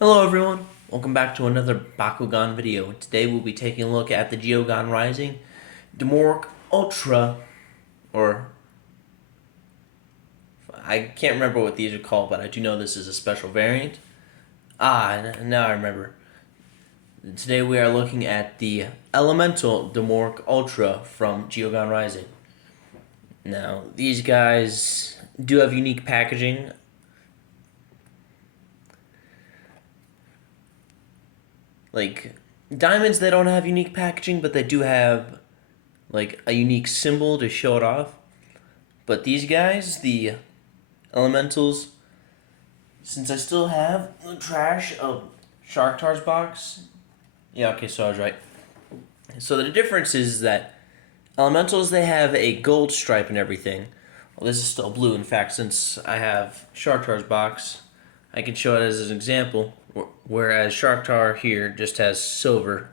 Hello everyone, welcome back to another Bakugan video. Today we'll be taking a look at the Geogan Rising Demorc Ultra, or I can't remember what these are called, but I do know this is a special variant. Now I remember. Today we are looking at the Elemental Demorc Ultra from Geogan Rising. Now, these guys do have unique packaging. Like, diamonds, they don't have unique packaging, but they do have like a unique symbol to show it off. But these guys, the elementals, since I still have the trash of Sharktar's box. Yeah, okay, so I was right. So the difference is that elementals, they have a gold stripe and everything. Well, this is still blue. In fact, since I have Sharktar's box, I can show it as an example. Whereas Sharktar here just has silver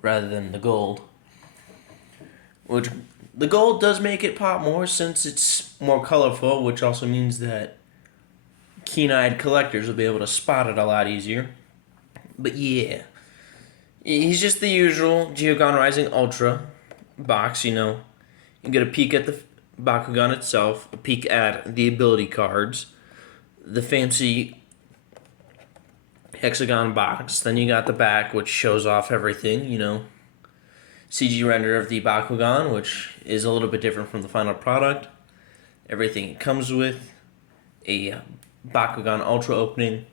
rather than the gold. Which the gold does make it pop more since it's more colorful, which also means that keen-eyed collectors will be able to spot it a lot easier. But yeah, he's just the usual Geogan Rising Ultra box, you know. You get a peek at the Bakugan itself, a peek at the ability cards, the fancy hexagon box. Then you got the back, which shows off everything, you know. CG render of the Bakugan, which is a little bit different from the final product. Everything it comes with, a Bakugan Ultra opening,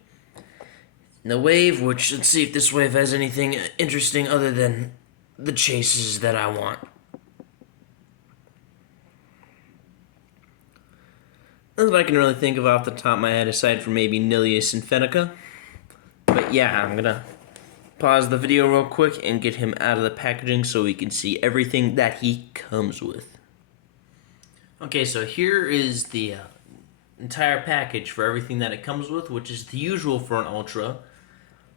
and the wave, which, let's see if this wave has anything interesting other than the chases that I want. Not that I can really think of off the top of my head, aside from maybe Nilius and Fenica. But yeah, I'm gonna pause the video real quick and get him out of the packaging so we can see everything that he comes with. Okay, so here is the entire package for everything that it comes with, which is the usual for an Ultra,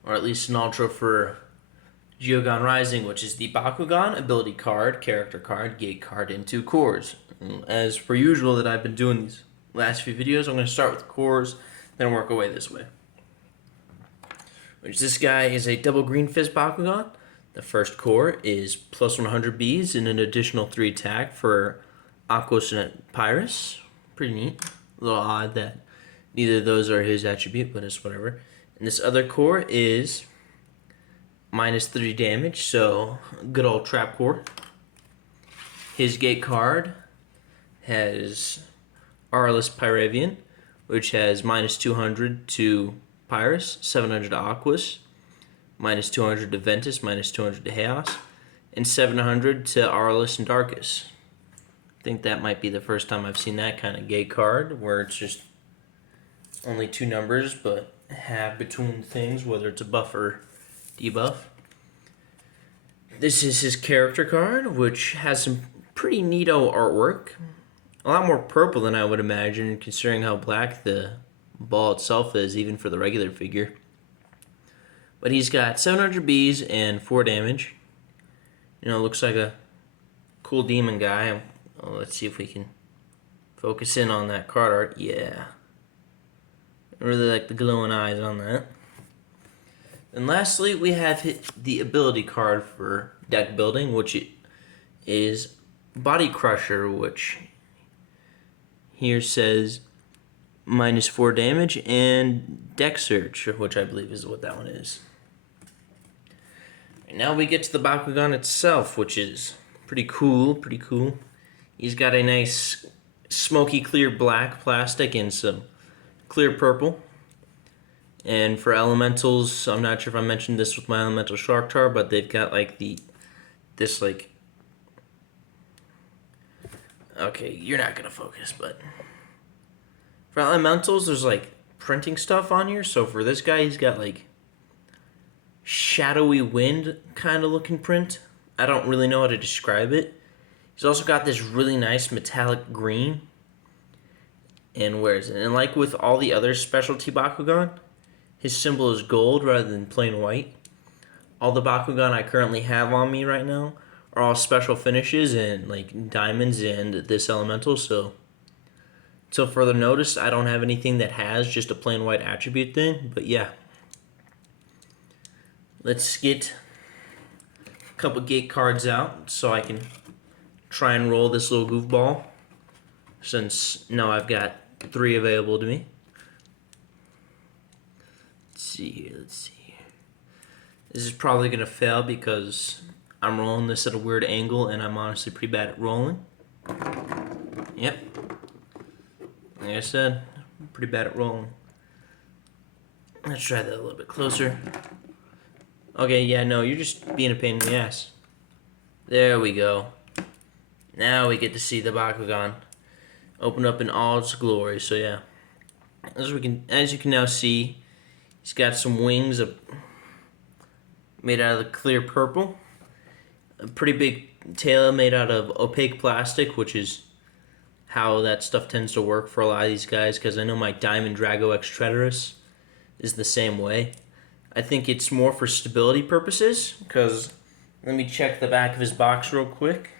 or at least an Ultra for Geogan Rising, which is the Bakugan ability card, character card, gate card, and 2 cores. As per usual that I've been doing these last few videos, I'm going to start with the cores, then work away this way. Which this guy is a double green fist Bakugan. The first core is plus 100 Bs and an additional 3 attack for Aquos and Pyrus. Pretty neat. A little odd that neither of those are his attribute, but it's whatever. And this other core is minus 3 damage, so good old trap core. His gate card has Aurelus Pyravian, which has minus 200 to Pyrus, 700 to Aquos, minus 200 to Ventus, minus 200 to Chaos, and 700 to Aurelus and Darkus. I think that might be the first time I've seen that kind of gate card, where it's just only 2 numbers, but have between things, whether it's a buff or debuff. This is his character card, which has some pretty neato artwork. A lot more purple than I would imagine, considering how black the ball itself is, even for the regular figure. But he's got 700 Bs and 4 damage. You know, looks like a cool demon guy. Let's see if we can focus in on that card art. Yeah. I really like the glowing eyes on that. And lastly, we have the ability card for deck building, which is Body Crusher, which here says minus 4 damage, and Deck Search, which I believe is what that one is. And now we get to the Bakugan itself, which is pretty cool. He's got a nice smoky clear black plastic and some clear purple. And for elementals, I'm not sure if I mentioned this with my elemental Sharktar, but they've got like this okay, you're not gonna focus, but for elementals, there's like printing stuff on here. So for this guy, he's got like shadowy wind kind of looking print. I don't really know how to describe it. He's also got this really nice metallic green. And where is it? And like with all the other specialty Bakugan, his symbol is gold rather than plain white. All the Bakugan I currently have on me right now are all special finishes and like diamonds and this elemental, so till further notice, I don't have anything that has just a plain white attribute thing, but yeah. let's get a couple gate cards out so I can try and roll this little goofball, since now I've got 3 available to me. Let's see here. This is probably going to fail because I'm rolling this at a weird angle and I'm honestly pretty bad at rolling. Yep. Like I said, I'm pretty bad at rolling. Let's try that a little bit closer. Okay, yeah, no, you're just being a pain in the ass. There we go. Now we get to see the Bakugan open up in all its glory. So yeah, as you can now see, he's got some wings made out of the clear purple. A pretty big tail made out of opaque plastic, which is how that stuff tends to work for a lot of these guys, because I know my Diamond Drago X Treaderus is the same way. I think it's more for stability purposes, because let me check the back of his box real quick.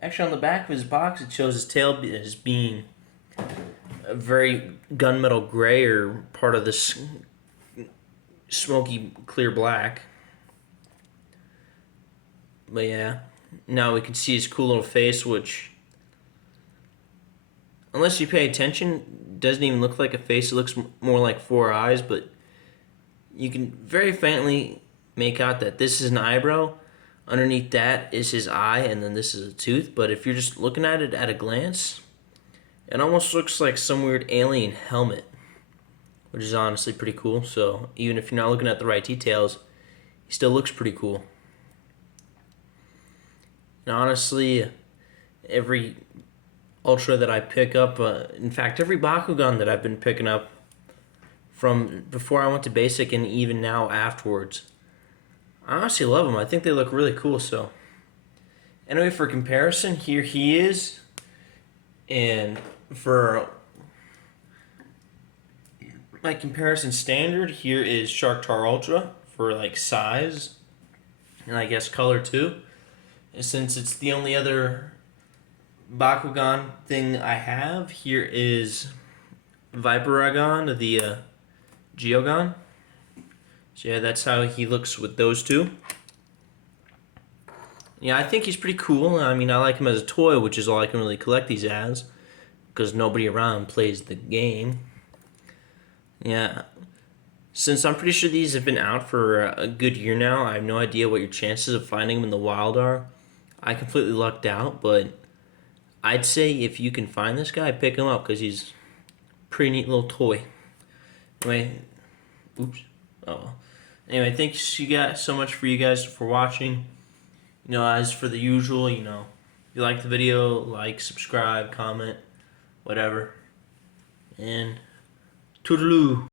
Actually, on the back of his box, it shows his tail as being a very gunmetal gray, or part of this smoky clear black. But yeah, now we can see his cool little face, which, unless you pay attention, doesn't even look like a face. It looks more like 4 eyes, but you can very faintly make out that this is an eyebrow. Underneath that is his eye, and then this is a tooth. But if you're just looking at it at a glance, it almost looks like some weird alien helmet, which is honestly pretty cool. So even if you're not looking at the right details, he still looks pretty cool. And honestly, every Ultra that I pick up, in fact, every Bakugan that I've been picking up from before I went to Basic and even now afterwards, I honestly love them. I think they look really cool. So anyway, for comparison, here he is. And for my comparison standard, here is Sharktar Ultra for like size and I guess color too. And since it's the only other Bakugan thing I have, here is Vibragon, the Geogan. So yeah, that's how he looks with those two. Yeah, I think he's pretty cool. I mean, I like him as a toy, which is all I can really collect these as, because nobody around plays the game. Yeah, since I'm pretty sure these have been out for a good year now, I have no idea what your chances of finding them in the wild are. I completely lucked out, but I'd say if you can find this guy, pick him up, because he's a pretty neat little toy. Anyway, oops. Oh. Anyway, thanks so much for you guys for watching. You know, as for the usual, you know, if you like the video, like, subscribe, comment, whatever. And toodaloo.